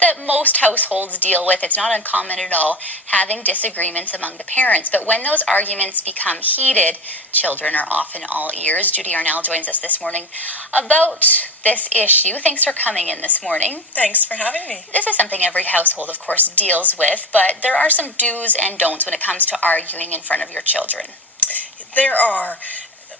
that most households deal with. It's not uncommon at all, having disagreements among the parents. But when those arguments become heated, children are often all ears. Judy Arnall joins us this morning about this issue. Thanks for coming in this morning. Thanks for having me. This is something every household, of course, deals with, but there are some do's and don'ts when it comes to arguing in front of your children. There are.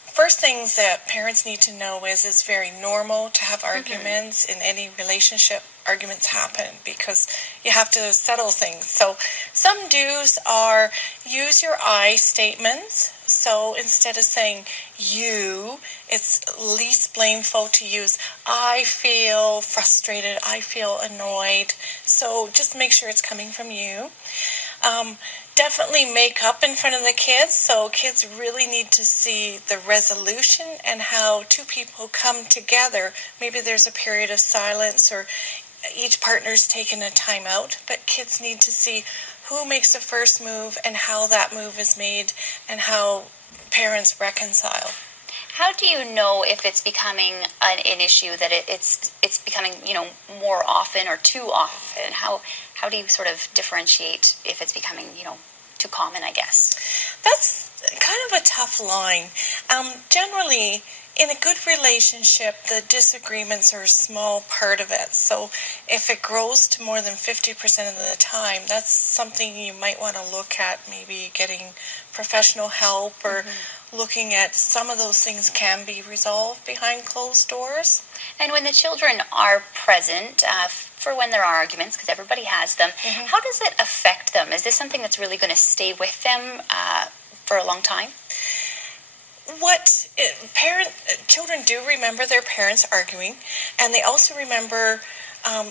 First things that parents need to know is it's very normal to have arguments in any relationship. Arguments happen because you have to settle things. So some do's are use your I statements. So instead of saying you, it's least blameful to use I feel frustrated, I feel annoyed. So just make sure it's coming from you. Definitely make up in front of the kids, so kids really need to see the resolution and how two people come together. Maybe there's a period of silence or each partner's taken a time out, but kids need to see who makes the first move and how that move is made and how parents reconcile. How do you know if it's becoming an issue that it's becoming, more often or too often? How do you sort of differentiate if it's becoming, too common, I guess? That's kind of a tough line. Generally, in a good relationship, the disagreements are a small part of it. So if it grows to more than 50% of the time, that's something you might want to look at, maybe getting professional help or looking at some of those things can be resolved behind closed doors. And when the children are present, for when there are arguments, because everybody has them, how does it affect them? Is this something that's really going to stay with them for a long time? Children do remember their parents arguing, and they also remember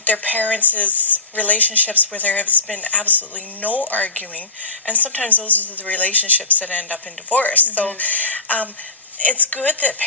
their parents' relationships where there has been absolutely no arguing, and sometimes those are the relationships that end up in divorce. So it's good that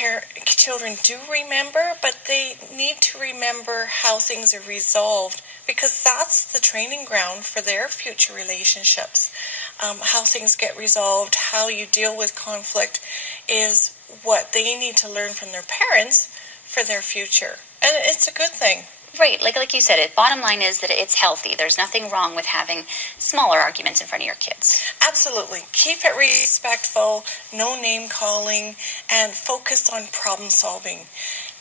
children do remember, but they need to remember how things are resolved, because that's the training ground for their future relationships. How things get resolved, how you deal with conflict is what they need to learn from their parents for their future. And it's a good thing. Right, like you said, bottom line is that it's healthy. There's nothing wrong with having smaller arguments in front of your kids. Absolutely. Keep it respectful, no name calling, and focus on problem solving.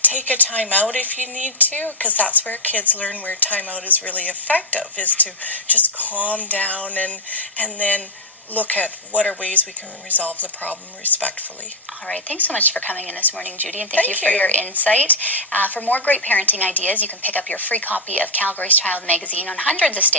Take a time out if you need to, because that's where kids learn where time out is really effective, is to just calm down and then look at what are ways we can resolve the problem respectfully. All right. Thanks so much for coming in this morning, Judy, and thank you for your insight. For more great parenting ideas, you can pick up your free copy of Calgary's Child magazine on hundreds of stations.